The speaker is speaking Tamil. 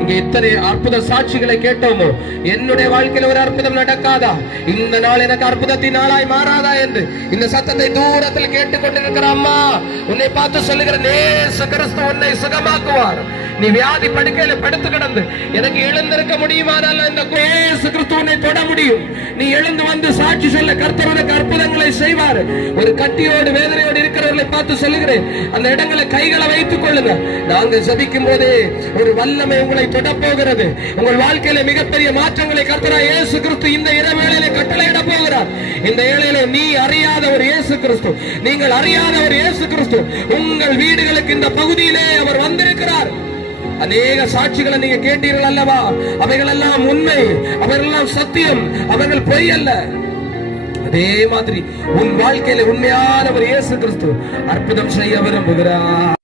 இங்க இத்தனை அற்புத சாட்சிகளை கேட்டோமோ, என்னுடைய வாழ்க்கையில ஒரு அற்புதம் நடக்காதா? இந்த நாள் எனக்கு அற்புதத்தின் நாளாய் மாறாதா என்று இந்த சத்தத்தை தூரத்தில் கேட்டுக்கொண்டிருக்கிற அம்மா, உன்னை பார்த்து சொல்லுகிற, நேச கிறிஸ்து உன்னை சுகமாக்குவார். நீ வியாதி படுக்கையில படுத்து கிடந்து எனக்கு எழுந்திருக்க முடியுமானால் இந்த நேச கிறிஸ்து உன்னை தொட முடியும். நீ எழுந்து வந்து சாட்சி சொல்ல கர்த்தர் உனக்கு அற்புதங்களை செய்வார். ஒரு கட்டியோடு வேதனையோடு இருக்கிறவர்களை பார்த்து சொல்லுகிறேன், அந்த இடங்களை கைகளை வைத்துக் கொள்ளுங்க. நாங்கள் ஜெபிக்கும் போதே ஒரு வல்லமை உங்களை தொட போகிறது. உங்கள் வாழ்க்கையில மிகப்பெரிய மாற்றங்களை கர்த்தராகிய இயேசு கிறிஸ்து இந்த இரவேளையிலே கட்டளையிட போகிறார். இந்த ஏழையிலே நீ அறியாத ஒரு இயேசு கிறிஸ்து, நீங்கள் அறியாத ஒரு இயேசு கிறிஸ்து உங்கள் வீடுகளுக்கு இந்த பகுதியிலே அவர் வந்திருக்கிறார். அநேக சாட்சிகளை நீங்க கேட்டீர்கள் அல்லவா? அவைகள் எல்லாம் உண்மை, அவைகள் எல்லாம் சத்தியம், அவர்கள் பொய் அல்ல. அதே மாதிரி உன் வாழ்க்கையில உண்மையான ஒரு இயேசு கிறிஸ்து அற்புதம் செய்ய விரும்புகிறார்.